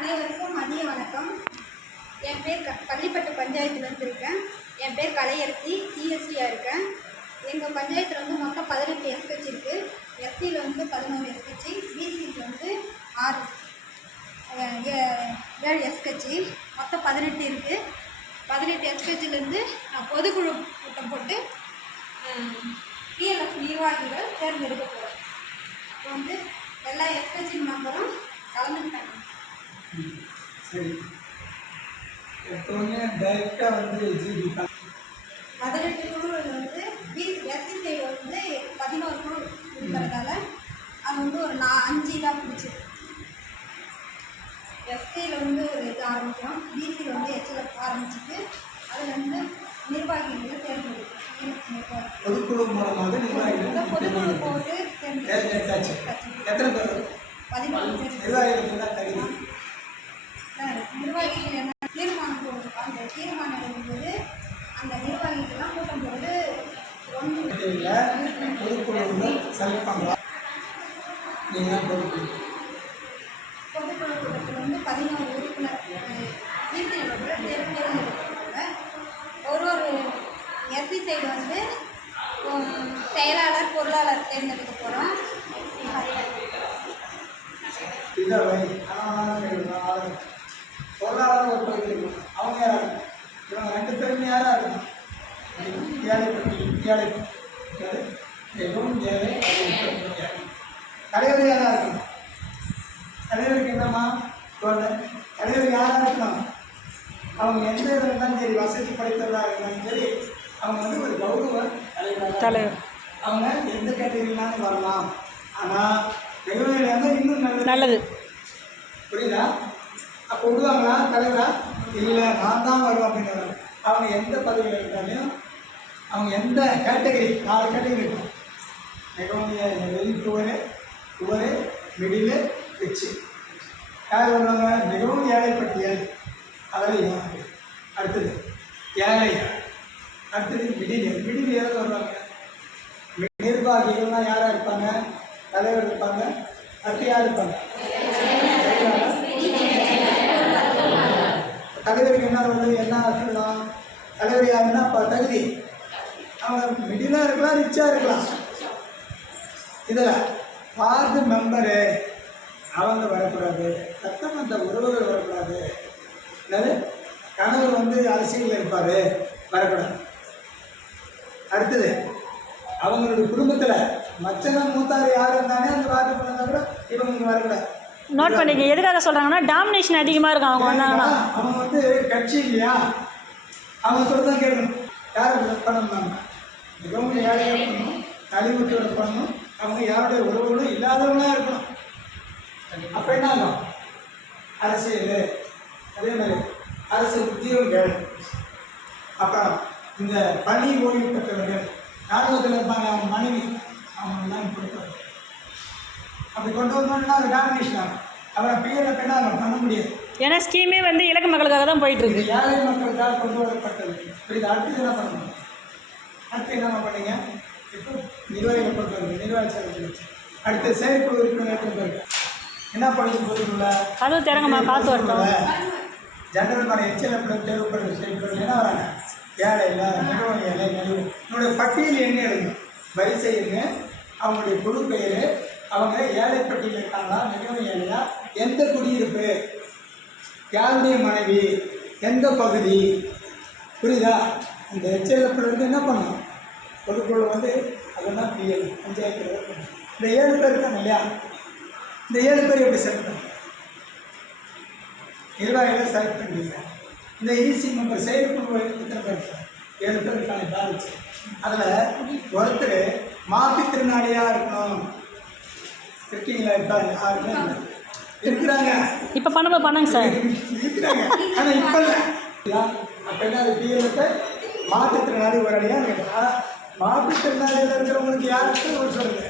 அனைவருக்கும் மதிய வணக்கம். என் பேர் பள்ளிப்பட்டு பஞ்சாயத்துலேருந்து இருக்கேன். என் பேர் கலையரசி, சிஎஸ்டியாக இருக்கேன். எங்கள் பஞ்சாயத்தில் வந்து மொத்தம் 18 எஸ்கட்சி இருக்குது. எஸ்சியில் வந்து 11 எஸ்கட்சி, பிசியில் வந்து 7 எஸ்கட்சி, மொத்தம் 18 இருக்குது. 18 எஸ்கட்சிலேருந்து நான் பொதுக்குழு கூட்டம் போட்டு பிஎல்எஃப் நிர்வாகிகள் தேர்ந்தெடுக்க போகிறோம். இப்போ வந்து எல்லா எஸ்கட்சி மெம்பரும் கலந்துக்கிட்டாங்க. சரி, எப்பவுமே டைரெக்டாக வந்து ஜிபி 18 குழு வந்து எஸ்சி சைடு வந்து 11 குழு இருக்கிறதால அது வந்து ஒரு 5 தான் பிடிச்சி. எஸ்சியில் வந்து ஒரு இது ஆரம்பிக்கும், பிசியில் வந்து ஹெச்எல் ஆரம்பிச்சுட்டு அதில் வந்து நிர்வாகிகளை தேர்ந்தெடுக்கும். பொதுக்குழு மூலமாக நிர்வாகிகள் பொதுக்குழு போட்டு தேர்ந்தெடுத்தாச்சு. எத்தனை பேர்? 14 பேர். நிர்வாகிகள் தான் தகுதி. நிர்வாகிகள் என்ன தீர்மானம் போடுறது, அந்த தீர்மானம் எடுக்கும்போது அந்த நிர்வாகிகள்லாம் கூட்டம் போடுறது பொதுக்குழு செலக்ட் பண்ணலாம். நீங்கள் பொதுக்குழு கூட்டத்தில் வந்து 11 உறுப்பினர் பிசியில் வந்து தேர்ந்தெடுக்கிறாங்க. ஒரு எஸ்சி சைடு வந்து செயலாளர், பொருளாளர் தேர்ந்தெடுக்க போகிறோம். பொருளாதாரம் ஒரு பகுதி இருக்கும். அவங்க யாராக இருக்கும்? இவங்க 2 பேருமே யாராக இருக்கும்? ஏழை தலைவர் யாராக இருக்கணும்? தலைவருக்கு என்னம்மா தலைவர் யாராக இருக்கணும்? அவங்க எந்த இதில் இருந்தாலும் சரி, வசதி படைத்தவராக இருந்தாலும் சரி, அவங்க வந்து ஒரு கௌரவ தலைவர். அவங்க எந்த கேட்டகரினாலும் வரலாம். ஆனால் நிகழ்வுகள் வந்து இன்னும் நல்லது. புரியுதா? அப்போ விடுவாங்களா தலைவரா? இல்லை, நான் தான் வருவேன் அப்படின்னு. அவங்க எந்த பதவியில் இருந்தாலும் அவங்க எந்த கேட்டகரி, 4 கேட்டகரி இருக்கும். மிகவும் புவர், மிடில், ரிச்சு. யார் வருவாங்க? மிகவும் ஏழைப்பட்டியல், அதில் யார்? அடுத்தது ஏழை, அடுத்தது மிடில் ஏதாவது வருவாங்க. நிர்வாகிகள்லாம் யாராக இருப்பாங்க? தலைவர் இருப்பாங்க. அடுத்து யார் இருப்பாங்க? தலைவருக்கு என்ன வந்து என்ன சொல்லலாம்? தலைவர் யாருன்னா தகுதி. அவங்க மிடிலாக இருக்கலாம், ரிச்சாக இருக்கலாம். இதில் வார்டு மெம்பரு அவங்க வரக்கூடாது, சட்டமன்ற உறவுகள் வரக்கூடாது. அதாவது கணவர் வந்து அரசியலில் இருப்பார், வரக்கூடாது. அடுத்தது அவங்களுடைய குடும்பத்தில் மச்சனம் மூத்தார் யார் இருந்தானே அந்த வார்டு பண்ணால் கூட இவங்க வரக்கூடாது. நோட் பண்ணிக்க. எதுக்காக சொல்கிறாங்கன்னா டாமினேஷன் அதிகமாக இருக்கும். அவங்க வந்தாங்கன்னா அவங்க வந்து கட்சி இல்லையா, அவங்க சொல்லிதான் கேட்கணும். யார் பண்ணணும்? மிகவும் ஏழையாக இருக்கணும், கழிவுற்றோட பண்ணணும். அவங்க யாருடைய உறவுகளும் இல்லாதவங்களாக இருக்கணும். அப்போ என்ன ஆகும்? அரசியல் அதே மாதிரி அரசு உத்தியோகங்கள், அப்புறம் இந்த பணி ஓய்வு பெற்றவர்கள், ராணுவத்தில் இருப்பாங்க, அவங்க மனைவி, அவங்கெல்லாம் கொடுப்பாங்க. அப்படி கொண்டு வந்தோம்னா அது டாமினேஷன் ஆகும். அப்புறம் பிஎல்ல பெண்ணாக பண்ண முடியாது. ஏன்னா ஸ்கீமே வந்து இலக்கு மக்களுக்காக தான் போயிட்டுருக்கு. ஏழை மக்களுக்காக கொண்டு வரப்பட்டது. இப்படி அடுத்து என்ன பண்ணணும்? அடுத்து என்ன பண்ணீங்க? இப்போ நிர்வாகிகள் கொண்டு வருது, நிர்வாக சேவை. அடுத்து செயற்குழு உறுப்பினர் எத்தனை பேருக்கு என்ன பண்ணுறது? பொதுக்குள்ள அதுவும் திறங்கம்மா, பார்த்து வரணும். ஜெனரல் மேலே எச்சல் தேவைப்படுற செயல்படுறது என்ன வராங்க? ஏழை இல்லை, நிறுவனம் ஏழை, என்னுடைய பட்டியல் என்ன எழுதுங்க, வரிசை என்ன, அவங்களுடைய குழு பெயர், அவங்க ஏழை பட்டியல் இருக்காங்களா, மிகவும் ஏழையா, எந்த குடியிருப்பு, யாருடைய மனைவி, எந்த பகுதி, புரியுதா? இந்த எச்எல்எஃப்ல இருந்து என்ன பண்ணணும்? பொதுக்குழு வந்து அதெல்லாம் பிஎல் பஞ்சாயத்தில் இருக்கணும். இந்த 7 பேர் இருக்காங்க இல்லையா, இந்த 7 பேர் எப்படி செலக்ட் பண்ணணும்? நிர்வாகிகளை செலக்ட் பண்ணிட்டீங்க. இந்த இசி மெம்பர் செயற்குழு எத்தனை பேர் இருக்காங்க? 7 பேர் இருக்காங்க பேலன்ஸ். அதில் ஒருத்தர் மாற்றுத்திறனாளியாக இருக்கணும். இருக்கீங்களா? இப்போ இருக்கிறாங்க. இப்போ பண்ணுங்க சார். இருக்கிறாங்க, ஆனால் இப்போ இல்லை. அப்போ என்ன? அது பிஎல்எஃப் மாற்றுத்திறனாளி ஒரு அடியாக இருக்கா? மாற்றுத்திறனாளியில் இருக்கிறவங்களுக்கு யாருக்கு ஒரு சொல்லுங்க,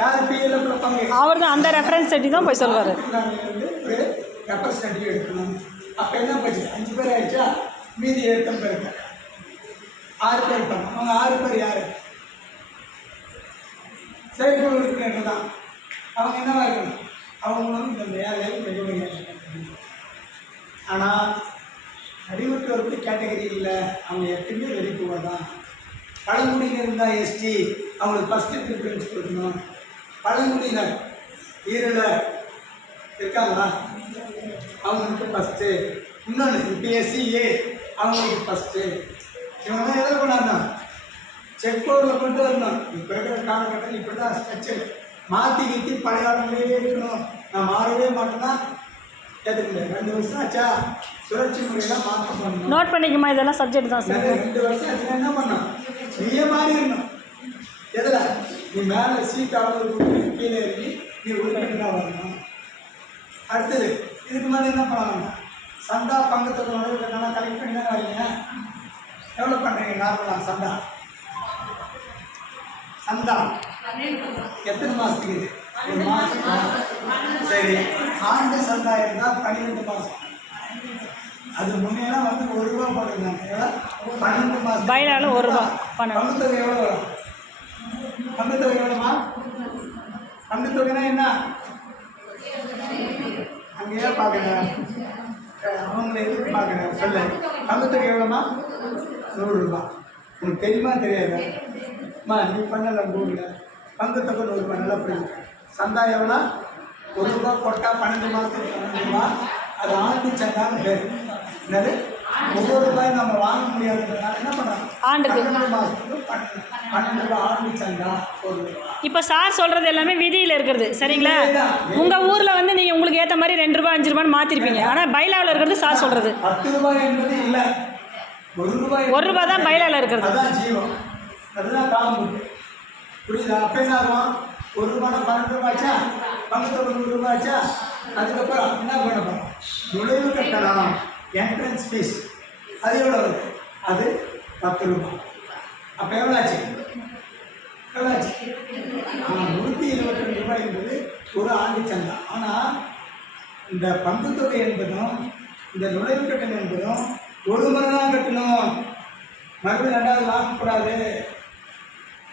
யார் பிஎல்எஃப்ல பங்கு? அவர் தான் அந்த ரெஃபரன்ஸ் செட்டி தான் போய் சொல்லுவார். ஒரு ரெப்ரஸன்டேட்டிவ் எடுக்கணும். அப்போ என்ன போச்சு? 5 பேர் ஆயிடுச்சா? மீதி 8 பேர் இருக்காங்க. 6 பேர் இருப்பாங்க. அவங்க 6 பேர் யார்? செயற்குழு உறுப்பினர்கள் தான். அவங்க என்னவா இருக்கணும்? அவங்களும் இந்த வேலை மிகவும் ஆனால் அடிமட்டவருக்கு கேட்டகரி இல்லை, அவங்க எப்பயுமே வெளிப்புவா தான். பழங்குடியினர் இருந்தால் எஸ்டி, அவங்களுக்கு ஃபஸ்ட்டு ப்ரிஃபரன்ஸ் கொடுக்கணும். பழங்குடியினர் ஈரலர் இருக்காங்களா, அவங்களுக்கு ஃபஸ்ட்டு. இன்னொன்று இப்போ எஸ்சிஏ அவங்களுக்கு ஃபஸ்ட்டு. இவங்கெல்லாம் எதில் கொண்டாடணும், செக் போர்டில் கொண்டு வரணும். இப்போ இருக்கிற காலகட்டம் இப்படி தான் ஸ்ட்ரக்சர். மாற்றி கீட்டி பழைய ஆளுங்களே இருக்கணும், நான் மாறவே மாட்டேன்னா கேட்டுக்கல. 2 வருஷம் ஆச்சா சுழற்சி முறையெல்லாம் மாற்ற பண்ணணும். நோட் பண்ணிக்குமா, இதெல்லாம் சப்ஜெக்ட் தான் சார். 2 வருஷம் ஆச்சுன்னா என்ன பண்ணணும், நீயே மாறி இருக்கணும். எதில் நீ மேலே சீட் ஆகுது கீழே இறங்கி நீ உறுப்பினராக வரணும். அடுத்தது இதுக்கு மேலே என்ன பண்ணலாம், சந்தா பங்குத்தொகை உணவு கட்டணம் கலெக்ட் பண்ணி தான் வரீங்க. எவ்வளோ பண்ணுறீங்க நார்மலாக சந்தா? சந்தா எத்தனை மாதத்துக்கு இது? 1 மாதத்துக்கு. சரி, ஆண்டு சந்தா இருந்தால் 12 மாதம். அது முன்னெல்லாம் வந்து ₹1 போட்டுருந்தாங்க. எவ்வளோ? 12 மாதம். பைலாவில் ₹1 பணம். பங்குத்தொகை எவ்வளோ வரும்? பங்குத்தொகை எவ்வளோமா? பங்குத்தொகைனா என்ன? அங்கேயே பார்க்குறேன், அவங்கள எதுக்கு பார்க்குறேன் சொல்ல. பங்குத்தொகை எவ்வளோமா? ₹100. உனக்கு தெரியுமா தெரியாது? நீ பண்ணல ஊரில் பங்குத்தொகை ₹100 நல்லா புரியுது. சந்தா எவ்வளோ? ₹1 போட்டால் 12 மாதத்துக்கு ₹12. அது ஆண்டு சந்தான்னு பேர். என்னது ₹100 நம்ம வாங்க முடியாதுன்றதுனால என்ன பண்ணுறோம், ஆண்டுக்கு 12 மாதத்துக்கு ₹12 ஆண்டு சந்தா ₹1. இப்போ சார் சொல்கிறது எல்லாமே விதியில் இருக்கிறது சரிங்களா? உங்கள் ஊரில் வந்து நீங்கள் உங்களுக்கு ஏற்ற மாதிரி ₹2 ₹5 மாற்றிருப்பீங்க. ஆனால் பைலாவில் இருக்கிறது சார் சொல்கிறது ₹10 என்பது இல்லை, ₹1 தான் பைலாவில் இருக்கிறது. அதுதான் ஜீவம், அதுதான் காம்பு. புரியுதா? அப்போ என்ன ஆகும், ₹1 ₹12 ஆச்சா, பங்குத்தொகை ₹100 ஆச்சா. அதுக்கப்புறம் என்ன பண்ண போகிறோம், நுழைவு கட்டணம் என்ட்ரன்ஸ் ஃபீஸ் அது எவ்வளோ வருது, அது ₹10. அப்போ எவ்வளோ ஆச்சு, எவ்வளோ ஆச்சு? ₹122 என்பது ஒரு ஆண்டு சந்தா. ஆனால் இந்த பங்குத்தொகை என்பதும் இந்த நுழைவு கட்டணம் என்பதும் ஒரு முறை தான் கட்டணும், மறுபடியும் 2வது வாங்கக்கூடாது.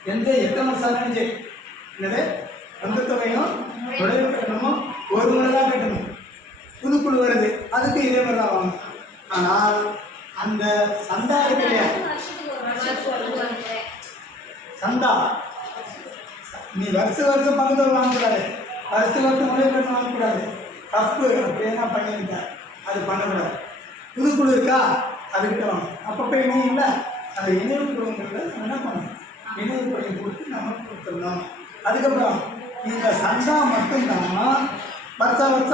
எத்தனை வருஷம் நினைச்சு என்னது, பங்குத்தொகையும் நுழைவு கட்டணமும் ஒரு முறை தான் கட்டணும். புதுக்குழு வருது, அதுக்கு இதே மாதிரி தான் வாங்கணும். ஆனால் அந்த சந்தா இருக்கு இல்லையா, சந்தா நீ வருஷம் பங்குத்தொகை வாங்கக்கூடாது, வருஷம் நுழைவு கட்டணம் வாங்கக்கூடாது. தப்பு அப்படியே பண்ணியிருக்க, அது பண்ணக்கூடாது. புதுக்குழு இருக்கா, அதுக்கிட்ட வாங்க. அப்பப்போ இணையம் இல்லை, அந்த இணைவு குழுங்கிறத நம்ம என்ன பண்ணணும், இணைவு பணியை கொடுத்து நம்ம கொடுத்துடணும். அதுக்கப்புறம் இந்த சந்தா மட்டும்தான்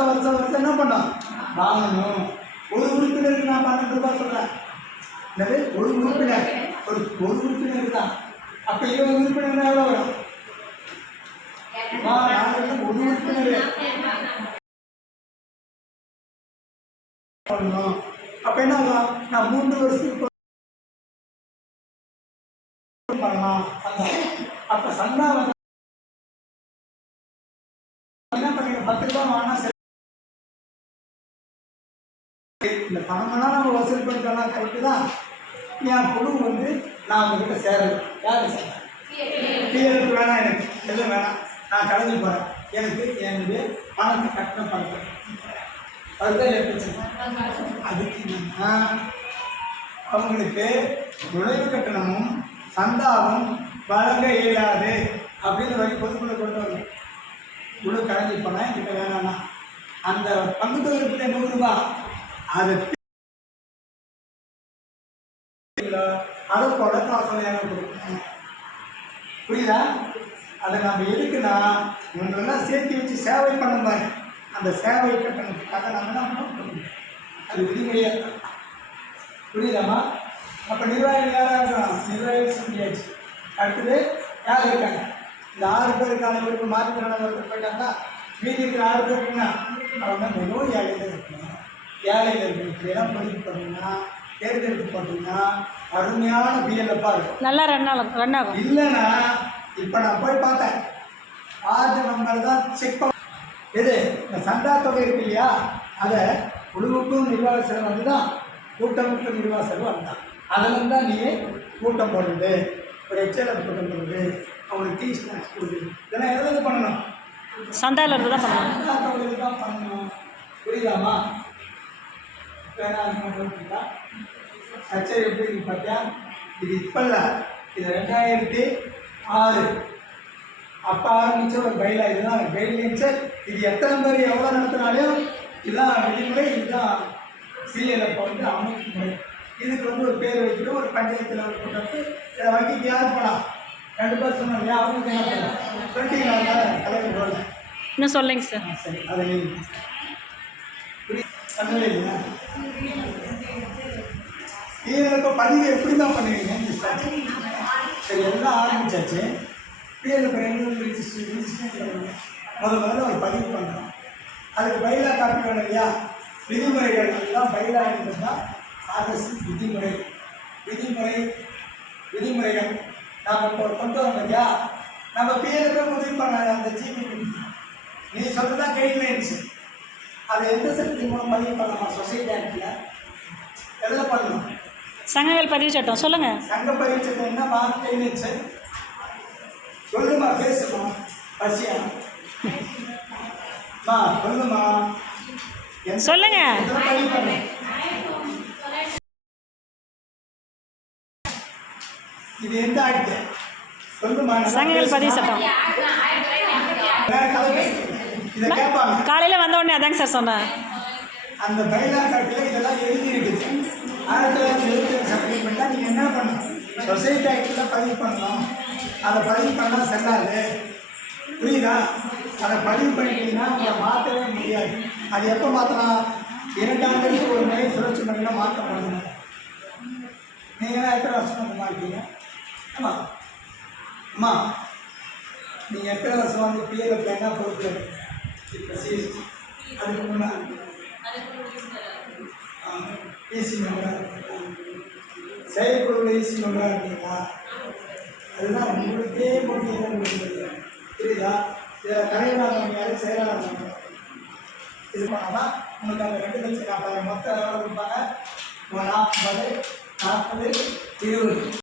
வருஷம் என்ன பண்ணோம், வாங்கணும். ஒரு உறுப்பினருக்கு நான் ₹12 சொல்கிறேன். என்னது ஒரு உறுப்பினர், ஒரு உறுப்பினருக்கு தான். அப்போ 20 உறுப்பினர் எவ்வளோ வரும்? ஒரு உறுப்பினர் பண்ணணும். அப்போ என்ன ஆகும், நான் 3 வருஷத்துக்கு பண்ணலாம். அப்போ சந்தா வந்து என்ன பண்ணிங்க, ₹10 வாங்கினா சரி. இந்த பணமெல்லாம் நம்ம வசூல் பண்ணிட்டோம்னா கரெக்டு தான். என் குழு வந்து நான் உங்ககிட்ட சேரலை, யாரு சார் பிஎலுக்கு வேணாம், எனக்கு எதுவும் வேணாம், நான் கலந்து போகிறேன், எனக்கு என்னுடைய பணத்தை கட்டணம் பண்ணுறேன். அதுதான் என் பிரச்சனை. அதுக்கு என்னன்னா அவங்களுக்கு நுழைவு கட்டணமும் சந்தாவும் வழங்க இயலாது அப்படின்னு வரி பொதுக்குழு கொண்டு வரணும். குழு கலந்து போனால் என்கிட்ட வேணாம்னா அந்த பங்குத்தொகை இருப்பிட ₹100 அது அதை போல காசோலையாக கொடுக்கணும். புரியுதா? அதை நம்ம எதுக்குன்னா இவங்களெல்லாம் சேர்த்து வச்சு சேவை பண்ண மாதிரி அந்த சேவை கட்டணத்துக்காக நம்ம என்ன பண்ணணும், அது விதிமுறையாக. புரியுதாம்மா? அப்போ நிர்வாகிகள் யாராக இருக்கிறோம், நிர்வாகிகள் சொல்லியாச்சு. அடுத்தது யார் இருக்காங்க, இந்த 6 பேருக்கான விருப்ப மாற்றுத்திறனாளர்கள் போயிட்டாங்கன்னா மீதி இருக்கிற 6 பேருக்குன்னா அவங்க மிகவும் ஏழையில் இருக்கணும். ஏழையில் இருக்கணும். இப்படியெல்லாம் பதிவு பண்ணிங்கன்னா தேர்ந்தெடுத்து போட்டிங்கன்னா அருமையான பிஎல்எஃப்பாக இருக்கும், நல்லா ரன் ஆகும். இல்லைன்னா இப்போ நான் போய் பார்த்தேன், வார்டு மெம்பர் தான் செக் பண்ண எது இந்த சந்தா தொகை இருக்கு இல்லையா, அதை குழுவுக்கும் நிர்வாக செலவு வந்து தான், கூட்டமைப்பு நிர்வாக செலவு வந்தான். அதில் தான் நீ கூட்டம் போடுறது, ஒரு எச்எல் கூட்டம் போடுறது, அவங்களுக்கு டீ ஸ்நாக்ஸ் கொடுக்குறது, இதெல்லாம் எதாவது பண்ணணும், சந்தாவில் இருந்து தான் பண்ணணும். சந்தா தொகையில் தான் பண்ணணும். புரியுதாமா? பேனா அந்த மாதிரி இருக்கா ஸ்ட்ரக்சர் எப்படி இருக்கு பார்த்தியா? இது இப்போ இல்லை, இது 2006 அப்போ ஆரம்பித்த ஒரு பைலா. இதுதான் கைட்லைன்ஸு. இது எத்தனை பேர் எவ்வளோ நடத்தினாலும் இதுதான் விதிமுறை, இதுதான் சிஎல்எஃப் வந்து அமைப்பு முறை. இதுக்கு வந்து ஒரு பேர் வைக்கணும், ஒரு பஞ்சாயத்தில் ஒரு கூட்டத்து இதை வாங்கி யார் போகலாம் 2 பேர் சொன்னோம் இல்லையா, அவங்களுக்கு என்ன பண்ணலாம் சொல்லிட்டீங்களா தலைவர் போல. இன்னும் சொல்லுங்க சார். சரி, அதை நீங்கள் பண்ணவே இல்லையா? நீங்கள் இப்போ பதிவு எப்படி தான் பண்ணுவீங்க? சரி, எல்லாம் ஆரம்பிச்சாச்சு. பிஎல் இப்போ 2 ரிஜிஸ்ட்ரேஷன் முதல்ல ஒரு பதிவு பண்ணுறோம். அதுக்கு பைலா காப்பி வேணும் இல்லையா? விதிமுறைகள் எல்லாம் பைலா இருந்தால் ஆர்எஸ் விதிமுறைகள் நாம் இப்போ கொண்டு வரோம் இல்லையா? நம்ம பிஎலுக்கு உதவி பண்ண அந்த ஜிபி நீ சொல்கிறதான் கைட்லைன்ஸு. அதை எந்த சட்டத்தின் மூலம் பதிவு பண்ணலாம்? சொசைட்டி ஆக்டில் எதில் பண்ணணும்? சங்கங்கள் பதிவு சட்டம் சொல்லுங்கள். சங்க பதிவு சட்டம் என்னம்மா கைட்லைன்ஸு? சொல்லுமா, பேசுமா, பசியா சொல்லுமா, சொல்லுங்க. பதிவு பண்ண இது எந்த ஆக்ட் சொல்லுமா? சங்கங்கள் பதிவு சட்டம் இதை கேட்பாங்க. காலையில் வந்த உடனே அதாங்க சார் சொன்னேன். அந்த பைலா காட்டில் இதெல்லாம் எழுதி இருக்குது. 1977 சப்மிட் பண்ணால் நீங்கள் என்ன பண்ணணும்? சொசைட்டி ஆக்டில் பதிவு பண்ணணும். அதை பதிவு பண்ணால் செல்லாது, புரியுதா? அதை பதிவு பண்ணிட்டீங்கன்னா அதை மாற்றவே முடியாது. அது எப்போ மாற்றலாம்? 2 ஆண்டுக்கு ஒரு முறை சுழற்சி முறையில் மாற்ற முடியும். நீங்களாம் எத்தனை வருஷம் அந்த மாறிட்டீங்க? அம்மா நீங்கள் எத்தனை வருஷம் வந்து பிஎல் பிளானாக பொறுத்து இப்போ அதுக்கு முன்னாடி ஏசி மெம்பராக செயற்குழு ஏசி மெம்பராக இருக்கீங்களா? அதுதான் உங்களுக்கே முக்கியம், புரியுதா? இதில் தலைவராக யாரும் செயலாளர் இது பண்ணால் உங்களுக்கு அந்த 2,40,000 மொத்தம் எவ்வளோ கொடுப்பாங்க? 40, 40, 20